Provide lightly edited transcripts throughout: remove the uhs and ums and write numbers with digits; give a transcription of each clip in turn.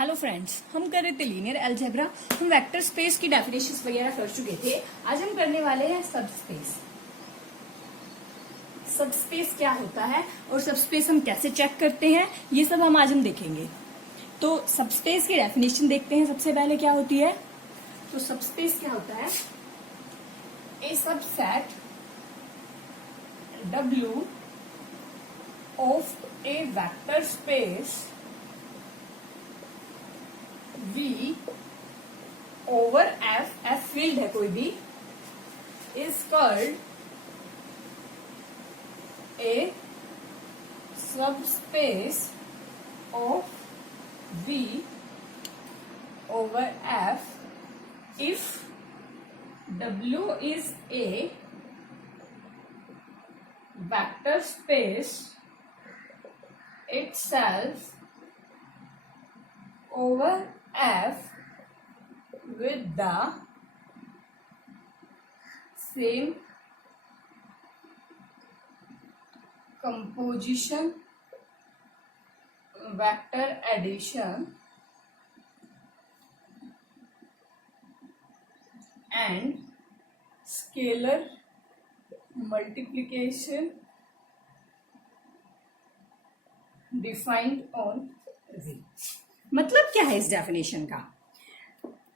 Hello friends, हम कर रहे थे लीनियर अलजेब्रा। हम वेक्टर स्पेस की डेफिनेशंस वगैरह कर चुके थे। आज हम करने वाले हैं सबस्पेस। सबस्पेस क्या होता है और सबस्पेस हम कैसे चेक करते हैं, ये सब आज हम देखेंगे। तो सबस्पेस की डेफिनेशन देखते हैं। सबसे पहले क्या होती है, तो सबस्पेस क्या होता है, a subset W of a vector space V over F field है कोई भी, is called a subspace of V over F if W is a vector space itself over F with the same composition, vector addition and scalar multiplication defined on V। मतलब क्या है इस definition का,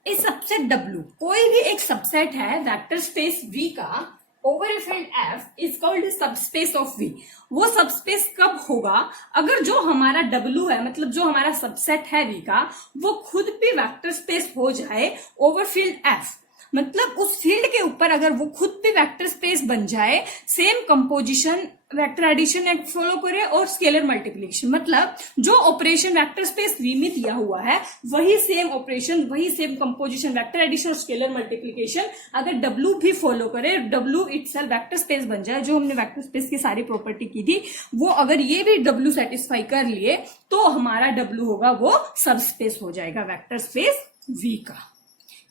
इस subset W कोई भी एक subset है वेक्टर स्पेस V का over a field F is called subspace of V। वो सबस्पेस कब होगा, अगर जो हमारा W है, मतलब जो हमारा सबसेट है V का, वो खुद भी वेक्टर स्पेस हो जाए ओवर फील्ड F। मतलब उस फील्ड के ऊपर अगर वो खुद भी वेक्टर स्पेस बन जाए, same composition, vector addition follow करे और स्केलर मल्टीप्लिकेशन। मतलब जो ऑपरेशन वेक्टर स्पेस V में दिया हुआ है वही सेम ऑपरेशन, वही सेम कंपोजिशन, वेक्टर एडिशन और स्केलर मल्टीप्लिकेशन अगर W भी फॉलो करे, W इटसेल्फ वेक्टर स्पेस बन जाए, जो हमने वेक्टर स्पेस की सारी प्रॉपर्टी की थी वो अगर ये भी W सेटिस्फाई कर लिए तो हमारा W होगा वो सबस्पेस हो जाएगा वेक्टर स्पेस V का।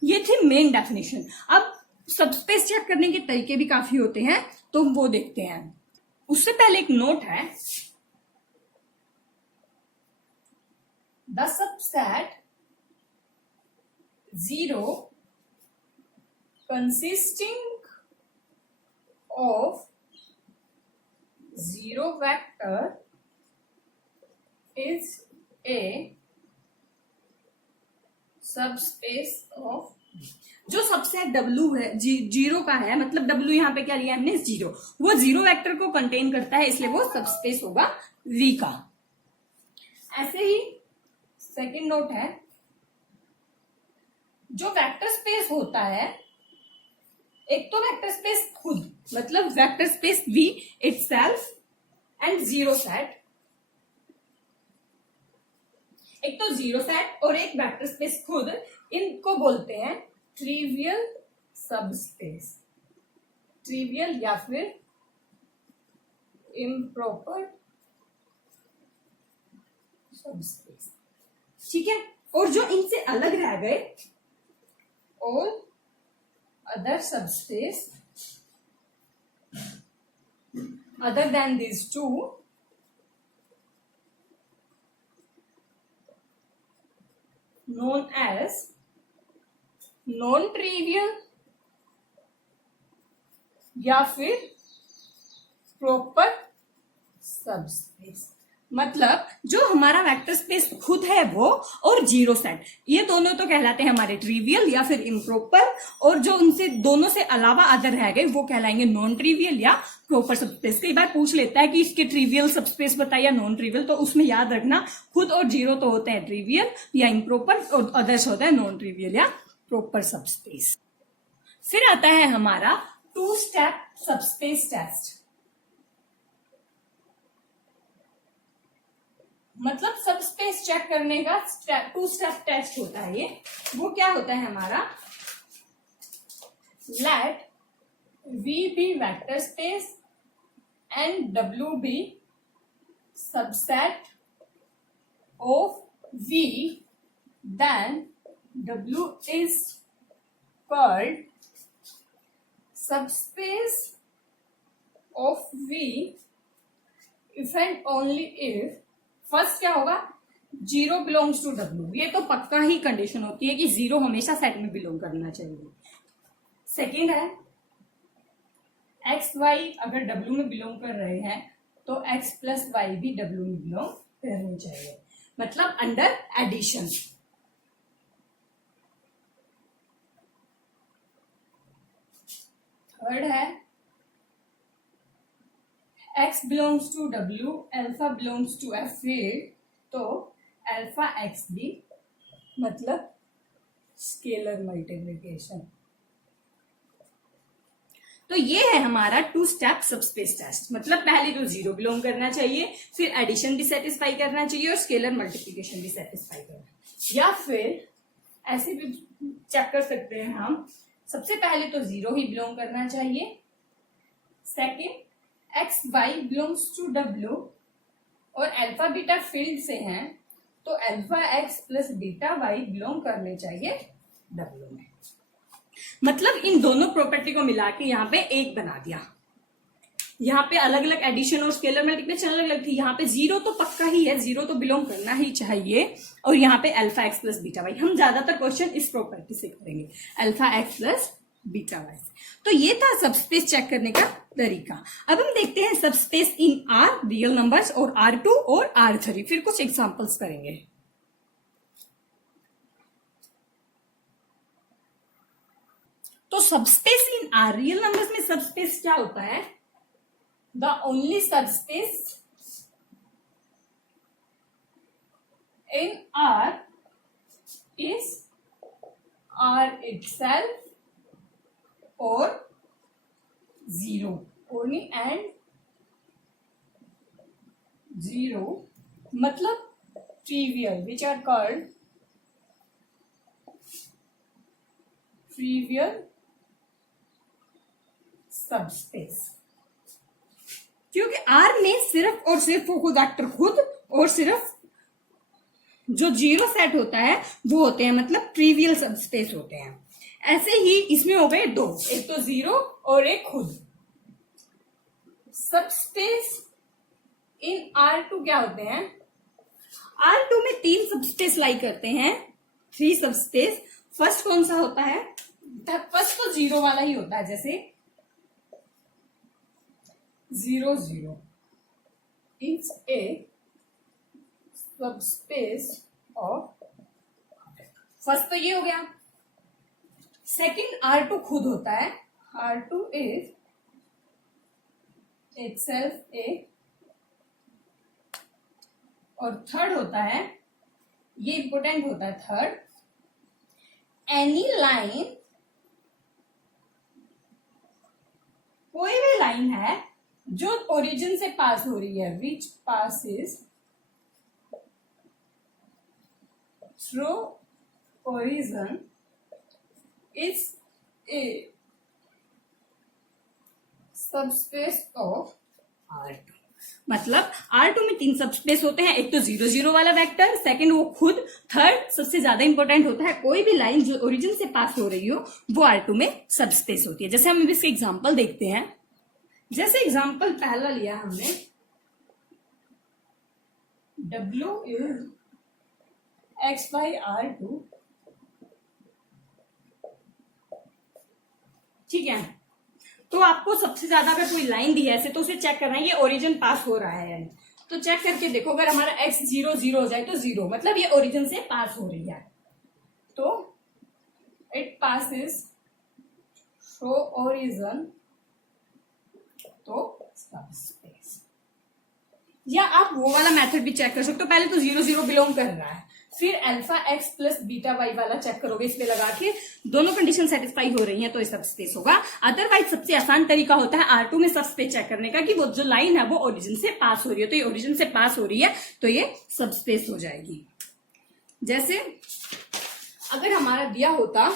ये थी मेन डेफिनेशन। अब सबस्पेस चेक करने के तरीके भी काफी होते हैं, तो वो देखते हैं। उससे पहले एक नोट है, the subset 0 consisting of 0 vector is a subspace of. जो सबसेट W है, जीरो का है, मतलब W यहाँ पे क्या लिया हमने, जीरो, वो जीरो वेक्टर को कंटेन करता है, इसलिए वो सबस्पेस होगा V का। ऐसे ही सेकंड नोट है, जो वेक्टर स्पेस होता है, एक तो वेक्टर स्पेस खुद, मतलब vector space V itself and zero set, एक तो जीरो सेट और एक वेक्टर स्पेस खुद, इनको बोलते हैं ट्रिवियल सबस्पेस, ट्रिवियल या फिर इम्प्रॉपर सबस्पेस। ठीक है, और जो इनसे अलग रह गए, all other subspace other than these two known as non-trivial या फिर प्रॉपर सबस्पेस। मतलब जो हमारा वेक्टर स्पेस खुद है वो और जीरो सेट, ये दोनों तो कहलाते हैं हमारे ट्रिवियल या फिर इम्प्रॉपर, और जो उनसे दोनों से अलावा अदर रह गए वो कहलाएंगे नॉन ट्रिवियल या प्रॉपर सबस्पेस। कई बार पूछ लेता है कि इसके ट्रिवियल सबस्पेस बताइए या नॉन ट्रिवियल, तो उसमें याद रखना खुद और जीरो तो होते हैं ट्रिवियल या इम्प्रॉपर और अदर्स होता है नॉन ट्रिवियल या प्रॉपर सबस्पेस। फिर आता है हमारा टू स्टेप सबस्पेस टेस्ट। मतलब सबस्पेस चेक करने का टू स्टेप टेस्ट होता है ये। वो क्या होता है हमारा, let V be vector space and W be subset of V, then W is called subspace of V if and only if, first क्या होगा, जीरो बिलोंग्स टू डब्ल्यू, ये तो पक्का ही कंडीशन होती है कि जीरो हमेशा सेट में बिलोंग करना चाहिए। सेकेंड है एक्स वाई अगर डब्ल्यू में बिलोंग कर रहे हैं तो एक्स प्लस वाई भी डब्ल्यू में बिलोंग करनी चाहिए, मतलब अंडर एडिशन। थर्ड है x belongs to w, alpha belongs to f field, तो अल्फा x भी मतलब स्केलर मल्टीप्लिकेशन। तो ये है हमारा टू स्टेप सबस्पेस टेस्ट, मतलब पहले तो जीरो बिलोंग करना चाहिए, फिर एडिशन भी सेटिस्फाई करना चाहिए और स्केलर मल्टीप्लिकेशन भी सेटिस्फाई करना, या फिर ऐसे भी चेक कर सकते हैं हम, सबसे पहले तो जीरो ही बिलोंग करना चाहिए, second x y belongs to डब्ल्यू और अल्फा बीटा फील्ड से हैं तो alpha x plus beta y belong करने चाहिए डब्ल्यू में। मतलब इन दोनों प्रॉपर्टी को मिला के यहाँ पे एक बना दिया। यहाँ पे अलग अलग एडिशन और स्केलर मल्टीप्लिकेशन अलग अलग थी, यहाँ पे जीरो तो पक्का ही है, जीरो तो बिलोंग करना ही चाहिए, और यहाँ पे alpha x plus beta y. हम ज्यादातर क्वेश्चन इस प्रॉपर्टी से करेंगे, alpha x plus beta y. तो ये था सबस्पेस चेक करने का तरीका। अब हम देखते हैं subspace in R real numbers और R2 और R3, फिर कुछ एग्जांपल्स करेंगे। तो subspace in R real numbers में सबस्पेस क्या होता है? The only subspace in R is R itself और जीरो, ओनली एंड जीरो, मतलब trivial, which are called trivial subspace. क्योंकि आर में सिर्फ और सिर्फ वो खुद वेक्टर खुद और सिर्फ जो जीरो सेट होता है वो होते हैं, मतलब ट्रिवियल सबस्पेस होते हैं। ऐसे ही इसमें हो गए दो, एक तो जीरो और एक खुद। सबस्पेस इन R2 क्या होते हैं? R2 में तीन सबस्पेस लाई करते हैं, थ्री सबस्पेस। फर्स्ट कौन सा होता है? फर्स्ट तो जीरो वाला ही होता है, जैसे 0 0 is a subspace of, first तो ये हो गया। सेकंड R2 खुद होता है, R2 इज itself a, और थर्ड होता है, ये इंपोर्टेंट होता है थर्ड, एनी लाइन, कोई भी लाइन है जो ओरिजिन से पास हो रही है, विच passes through origin is a subspace of R2। मतलब R2 में तीन सबस्पेस होते हैं, एक तो 0 0 वाला वेक्टर, सेकंड वो खुद, थर्ड सबसे ज्यादा इंपॉर्टेंट होता है कोई भी लाइन जो ओरिजिन से पास हो रही हो वो R2 में सबस्पेस होती है। जैसे हम इसके एग्जांपल देखते हैं, जैसे एग्जांपल पहला लिया हमने, W is x by R2, ठीक है। तो आपको सबसे ज्यादा अगर कोई लाइन दी है ऐसे, तो उसे चेक करना है ये ओरिजिन पास हो रहा है यानी, तो चेक करके देखो, अगर हमारा x 0 0 हो जाए तो 0, मतलब ये ओरिजिन से पास हो रही है, तो इट passes थ्रू ओरिजिन, तो सबस्पेस। या आप वो वाला मेथड भी चेक कर सकते हो, पहले तो 0 0 बिलोंग कर रहा है, फिर alpha x plus beta y वाला चेक करोगे, इसमें लगा के दोनों कंडीशन सेटिस्फाई हो रही हैं तो ये सबस्पेस होगा। अदरवाइज सबसे आसान तरीका होता है R2 में सबस्पेस चेक करने का कि वो जो लाइन है वो ओरिजिन से पास हो रही है, तो ये ओरिजिन से पास हो रही है तो ये सबस्पेस हो जाएगी। जैसे अगर हमारा दिया होता,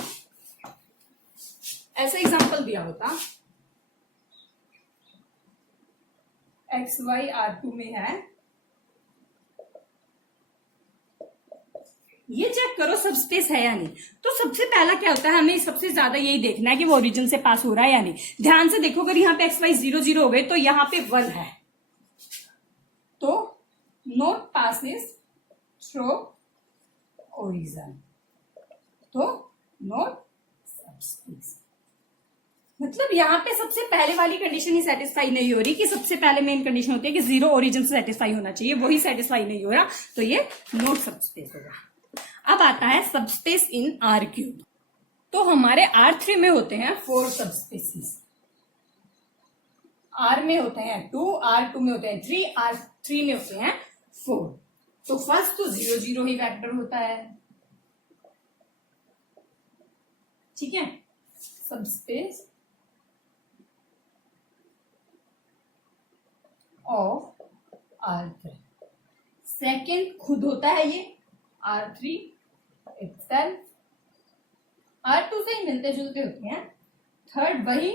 ऐसा एग्जांपल दिया होता, एक्स वाई R2 में है, ये चेक करो सबस्पेस है या नहीं। तो सबसे पहला क्या होता है, हमें सबसे ज्यादा यही देखना है कि वो ओरिजिन से पास हो रहा है या नहीं। ध्यान से देखो, अगर यहाँ पे एक्स वाई 0 0 हो गए तो यहाँ पे 1 है, तो नॉट passes थ्रू ओरिजिन, तो नॉट सबस्पेस। मतलब यहाँ पे सबसे पहले वाली कंडीशन ही सेटिस्फाई नहीं हो रही, कि सबसे पहले मेन कंडीशन होती है कि जीरो ओरिजिन से सेटिस्फाई होना चाहिए, वही सेटिस्फाई नहीं हो रहा, तो ये नॉट सबस्पेस होगा। अब आता है सबस्पेस इन आर क्यूब। तो हमारे R3 में होते हैं 4 सबस्पेसिस, R में होते हैं 2, R2 में होते हैं 3, R3 में होते हैं 4। तो फर्स्ट तो 0 0 ही वेक्टर होता है, ठीक है, सबस्पेस ऑफ R3। सेकेंड खुद होता है ये R3 इटसेल्फ, R2 से ही मिलते जुलते होते हैं। थर्ड वही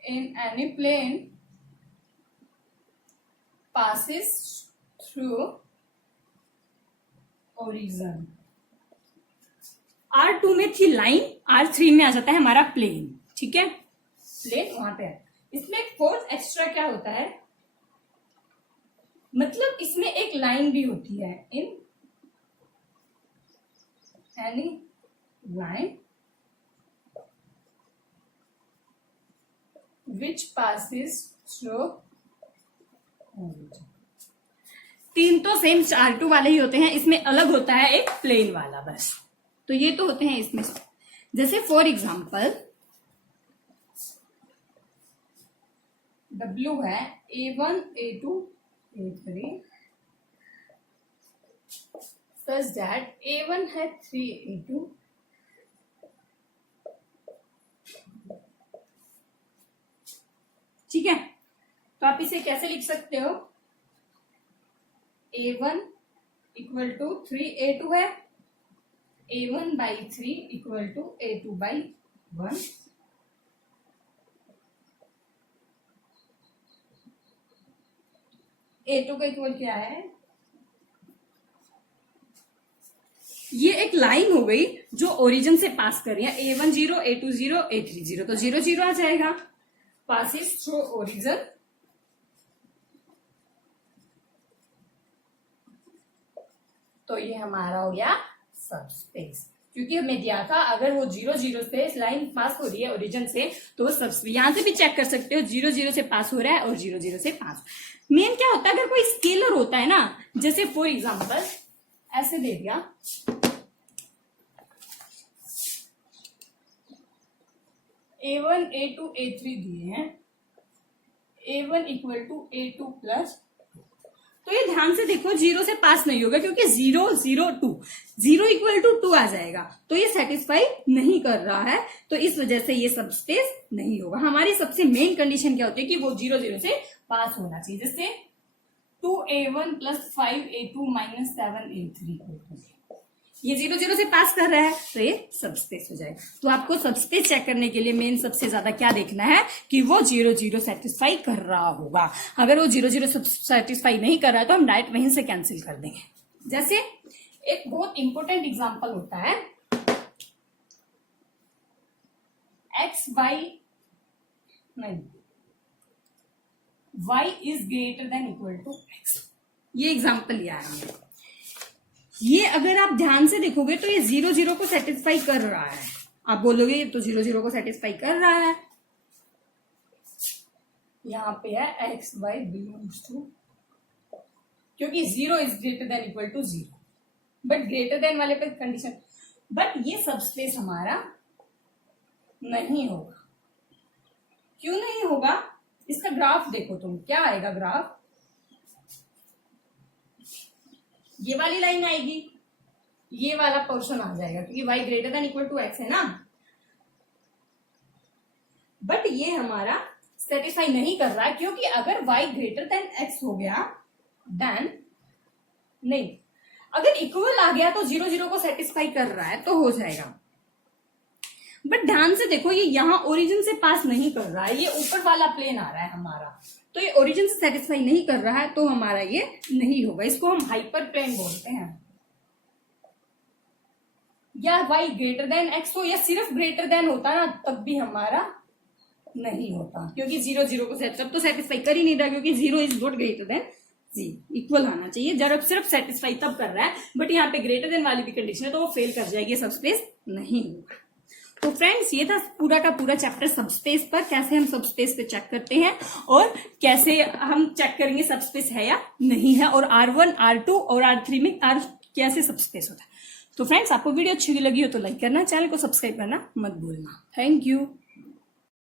in any plane passes through origin। R2 में थी लाइन, R3 में आ जाता है हमारा प्लेन, ठीक है, प्लेन वहां पे है। इसमें फोर्थ एक्स्ट्रा क्या होता है, मतलब इसमें एक लाइन भी होती है, in any line which passes through। तीन तो सेम R2 वाले ही होते हैं, इसमें अलग होता है एक प्लेन वाला बस। तो ये तो होते हैं इसमें, जैसे फॉर एग्जांपल W है A1 A2 A3 such that A1 है 3 A2, ठीक है। तो आप इसे कैसे लिख सकते हो, A1 इक्वल टू 3 A2 है, A1 by 3 equal to A2 by 1। A2 का इक्वल क्या है, ये एक लाइन हो गई जो ओरिजिन से पास कर रही है, A1 0 A2 0 A3 0, तो 0 0 आ जाएगा, पासिस थ्रू ओरिजिन। तो ये हमारा हो गया सबस्पेस, क्योंकि हमें दिया था अगर वो 0 0 से लाइन पास हो रही है ओरिजिन से, तो वो सबस्पेस। यहां से भी चेक कर सकते हो 0 0 से पास हो रहा है और 0 0 से पास। मेन क्या होता है, अगर कोई स्केलर होता है ना, जैसे फॉर एग्जांपल ऐसे दे दिया, A1 A2 A3 दिए हैं, A1 equal to A2 plus, तो ये ध्यान से देखो 0 से पास नहीं होगा, क्योंकि 0 0 2 0 इक्वल टू 2 आ जाएगा, तो ये सेटिस्फाई नहीं कर रहा है, तो इस वजह से ये सबस्पेस नहीं होगा। हमारी सबसे मेन कंडीशन क्या होती है कि वो 0 0 से पास होना चाहिए, जैसे 2A1 plus 5A2 minus 7A3, ये 0 0 से पास कर रहा है, तो ये सबस्पेस हो जाएगा। तो आपको सबस्पेस चेक करने के लिए मेन सबसे ज्यादा क्या देखना है कि वो 0 0 सेटिस्फाई कर रहा होगा। अगर वो 0 0 सेटिस्फाई नहीं कर रहा है तो हम डायरेक्ट वहीं से कैंसिल कर देंगे। जैसे एक बहुत इंपॉर्टेंट एग्जांपल होता है, y is greater than equal to x, ये एग्जांपल लिया है हमने। ये अगर आप ध्यान से देखोगे तो ये 0 0 को सेटिस्फाई कर रहा है, आप बोलोगे ये तो 0 0 को सेटिस्फाई कर रहा है। यहाँ पे है x y बिलोंग्स टू, क्योंकि 0 is greater than equal to 0, but greater than वाले पे कंडीशन, बट ये सबस्पेस हमारा नहीं होगा। क्यों नहीं होगा, इसका ग्राफ देखो तुम, क्या आएगा ग्राफ, ये वाली लाइन आएगी, ये वाला पोर्शन आ जाएगा, क्योंकि y greater than equal to x है ना, बट ये हमारा सेटिस्फाई नहीं कर रहा है, क्योंकि अगर y ग्रेटर देन x हो गया देन नहीं, अगर इक्वल आ गया तो 0 0 को सेटिस्फाई कर रहा है तो हो जाएगा। बट ध्यान से देखो ये यहां ओरिजिन से पास नहीं कर रहा है, ये ऊपर वाला प्लेन आ रहा है हमारा, तो ये ओरिजिन से सेटिस्फाई नहीं कर रहा है, तो हमारा ये नहीं होगा। इसको हम हाइपर प्लेन बोलते हैं। या y ग्रेटर देन x हो या सिर्फ ग्रेटर देन होता ना, तब भी हमारा नहीं होता, क्योंकि 0 0 को तो सेटिस्फाई कर ही नहीं रहा, क्योंकि 0 इज नॉट ग्रेटर देन जी इक्वल आना चाहिए। जब सिर्फ सेटिस्फाई तब कर रहा है, बट यहाँ पे ग्रेटर देन वाली भी कंडीशन है तो वो फेल कर जाएगी, सबस्पेस नहीं होगा। तो फ्रेंड्स ये था पूरा का पूरा चैप्टर सबस्पेस पर, कैसे हम सबस्पेस पे चेक करते हैं और कैसे हम चेक करेंगे सबस्पेस है या नहीं है, और R1 R2 और R3 में कैसे सबस्पेस होता है। तो फ्रेंड्स आपको वीडियो अच्छी लगी हो तो लाइक करना, चैनल को सब्सक्राइब करना मत भूलना। Thank you.